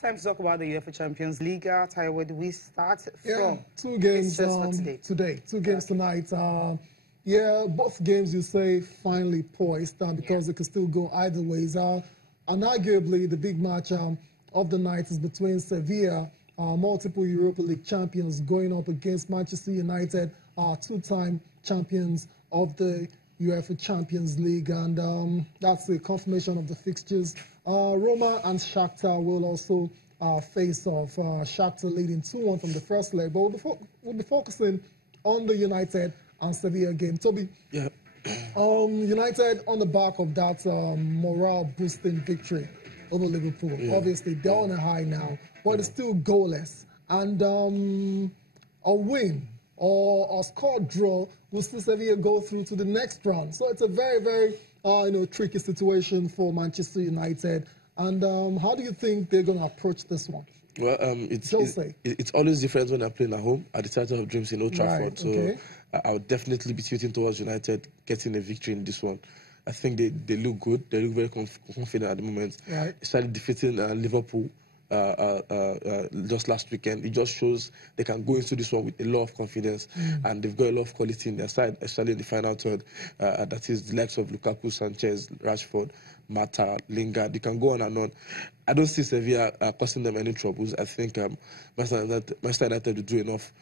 Time to talk about the UEFA Champions League. Taiwo, where do we start from? Yeah, 2 games today. 2 games tonight. Yeah, both games you say finally poised because they can still go either ways. And arguably the big match of the night is between Sevilla, multiple Europa League champions, going up against Manchester United, 2-time champions of the UEFA Champions League, and that's the confirmation of the fixtures. Roma and Shakhtar will also face off. Shakhtar leading 2-1 from the first leg, but we'll be focusing on the United and Sevilla game. Toby, yeah. United on the back of that morale-boosting victory over Liverpool. Yeah. Obviously, they're on a high now, but it's still goalless, and a win or a score draw will still Sevilla go through to the next round. So it's a very, very tricky situation for Manchester United. And how do you think they're going to approach this one? Well, it's always different when they're playing at home at the Theatre of Dreams in Old Trafford. Right, okay. So I would definitely be tilting towards United getting a victory in this one. I think they look good. They look very confident at the moment. Right. They started defeating Liverpool just last weekend. It just shows they can go into this one with a lot of confidence, and they've got a lot of quality in their side, especially in the final third. That is the likes of Lukaku, Sanchez, Rashford, Mata, Lingard. You can go on and on. I don't see Sevilla causing them any troubles. I think Manchester United will do enough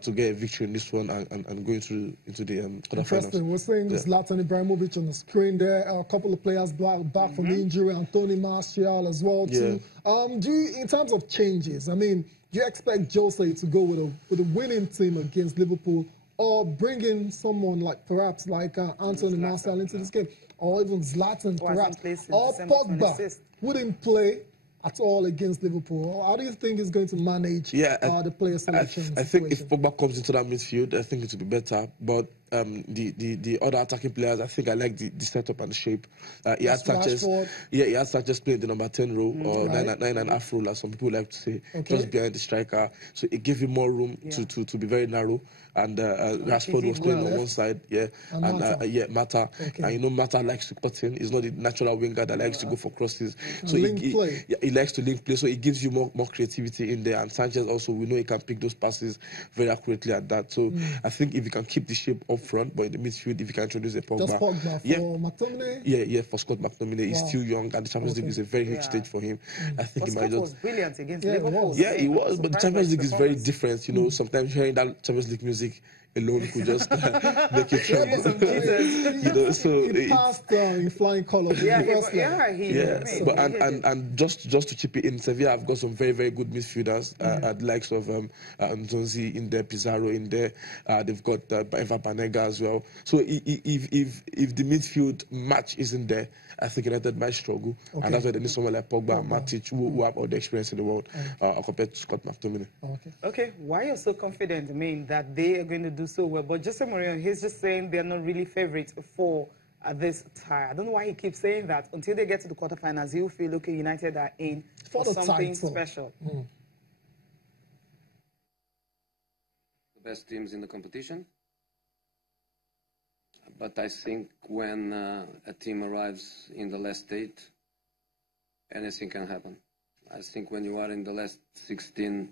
to get a victory in this one and go into the quarterfinals. Interesting. We're seeing Zlatan Ibrahimovic on the screen there. A couple of players back from the injury. Anthony Martial as well too. Do you, in terms of changes, I mean, do you expect Jose to go with a winning team against Liverpool, or bring in someone like perhaps Anthony Martial into this game, or even Zlatan perhaps, or Pogba wouldn't play at all against Liverpool? How do you think he's going to manage the player selection? I think if Pogba comes into that midfield, I think it will be better. But the other attacking players, I think I like the setup and the shape. He had Sanchez, he had Sanchez playing the number 10 role or 9.5 role, as some people like to say, just behind the striker. So it gave him more room to be very narrow. And Rashford was playing on one side, and Mata. Okay. And Mata likes to cut in. He's not the natural winger that likes to go for crosses. So he likes to link play. So it gives you more creativity in there. And Sanchez also, we know he can pick those passes very accurately at that. So I think if he can keep the shape up front, but in the midfield, if he can introduce a Pogba. Just Pogba for McTominay? Yeah, for Scott McTominay. He's still young, and the Champions League is a very huge stage for him. I think he might just... was brilliant against Liverpool. Yeah, he was, but the Champions League is very different. Sometimes hearing that Champions League music alone could just make you tremble. So he passed in flying colours. But and just to chip it in, Sevilla have got some very, very good midfielders at the likes of Nzonzi in there, Pizarro in there. They've got Eva Banega as well. So if the midfield match isn't there, I think United might struggle, and that's why they need someone like Pogba and Matic who have all the experience in the world compared to Scott McTominay. Okay, why are you so confident? I mean, that they are going to do so well, but Jose Mourinho, he's just saying they're not really favourites for this tie. I don't know why he keeps saying that. Until they get to the quarterfinals, he'll feel, okay, United are in for something special. The best teams in the competition. But I think when a team arrives in the last 8, anything can happen. I think when you are in the last 16,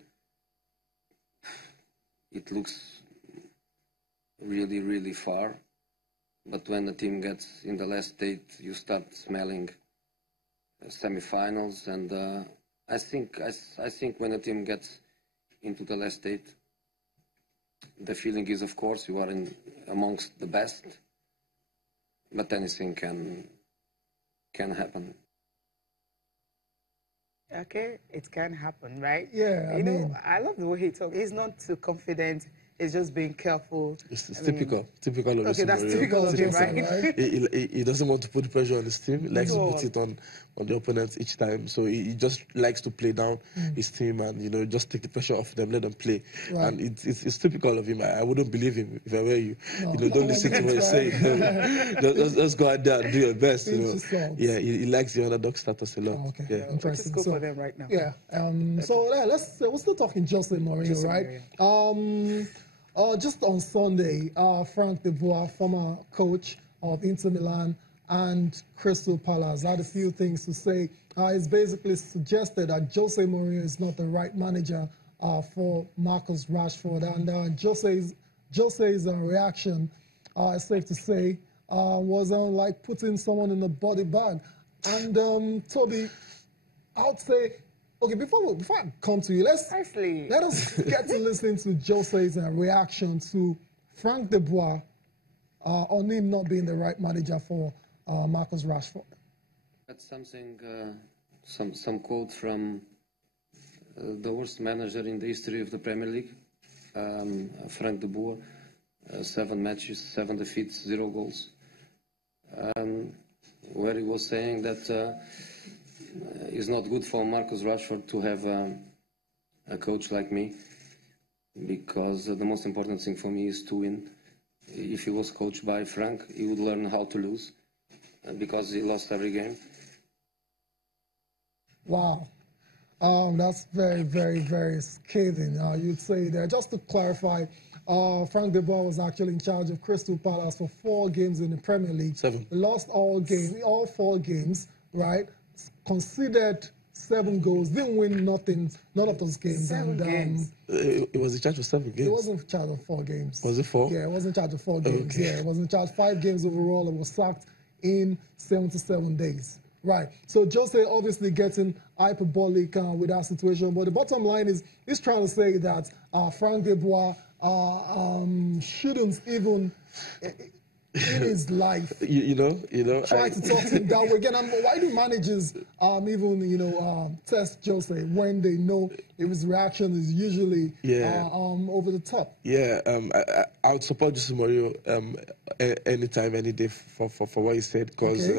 it looks really, really far. But when the team gets in the last 8, you start smelling semi-finals. And I think when a team gets into the last 8, the feeling is, of course, you are amongst the best. But anything can happen. Okay, it can happen, right? Yeah. I love the way he talks. He's not too confident. He's just being careful. It's typical of this. Okay, that's typical of him, right? He doesn't want to put the pressure on his team. He likes to put it on the opponents each time. So he just likes to play down his team and, just take the pressure off them, let them play. Right. And it's typical of him. I wouldn't believe him if I were you. Don't listen to what he's saying. Just go out there and do your best. Yeah, he likes the underdog status a lot. Okay, yeah. interesting. Let's go for them right now. Yeah. We're still talking Jose Mourinho, right? Just on Sunday, Frank de Boer, former coach of Inter Milan and Crystal Palace. I had a few things to say. It's basically suggested that Jose Mourinho is not the right manager for Marcus Rashford. And Jose's reaction, it's safe to say, was like putting someone in a body bag. And Toby, I would say, okay, before I come to you, let us get to listening to Jose's reaction to Frank de Boer on him not being the right manager for Marcus Rashford. That's something, some quote from the worst manager in the history of the Premier League, Frank de Boer. 7 matches, 7 defeats, 0 goals. Where he was saying that it's not good for Marcus Rashford to have a coach like me, because the most important thing for me is to win. If he was coached by Frank, he would learn how to lose, because he lost every game. Wow. That's very, very, very scathing, you'd say there. Just to clarify, Frank de Boer was actually in charge of Crystal Palace for 4 games in the Premier League. 7. Lost all 4 games, right? Conceded 7 goals, didn't win nothing, none of those games. 7 games. It was in charge of 7 games. It wasn't in charge of 4 games. Was it 4? Yeah, it was in charge of 4 games. Okay. Yeah, it was in charge of 5 games overall. It was sacked in 77 days. Right. So Jose obviously getting hyperbolic with that situation. But the bottom line is, he's trying to say that Frank de Boer shouldn't even in his life, you know, try to talk to him that way. Again, why do managers even test Jose when they know if his reaction is usually over the top? Yeah, I would support Jose Mourinho anytime, any day for what he said, because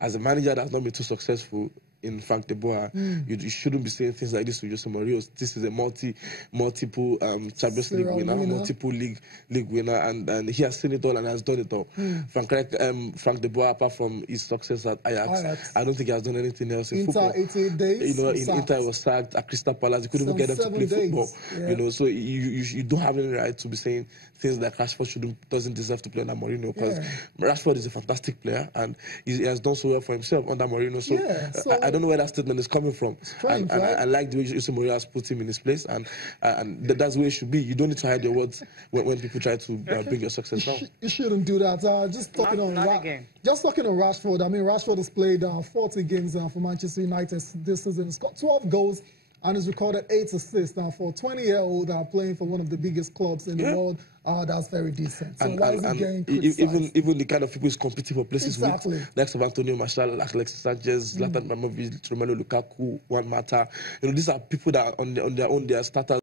as a manager that's not been too successful in Frank de Boer, you shouldn't be saying things like this to Jose Mourinho. This is a multiple Champions League winner, multiple league winner, and he has seen it all and has done it all. Frank de Boer, apart from his success at Ajax, I don't think he has done anything else in football. 88 days. In Inter he was sacked. At Crystal Palace, he couldn't even get them to play football. Yeah. So you don't have any right to be saying things like Rashford doesn't deserve to play under Mourinho, because Rashford is a fantastic player and he has done so well for himself under Mourinho. So I don't know where that statement is coming from. Strange, and right? I like the way Jose Mourinho has put him in his place, and that's the way it should be. You don't need to hide your words when people try to bring your success down. You shouldn't do that. Just talking on Rashford. I mean, Rashford has played 40 games for Manchester United this season. He's got 12 goals and has recorded 8 assists. Now, for a 20-year-old playing for one of the biggest clubs in the world, that's very decent. So why is he getting criticized? Even the kind of people he's competing for places with, like Antonio Martial, Alexis Sanchez, Zlatan Ibrahimovic, Romelu Lukaku, Juan Mata. These are people that on their own, they are starters.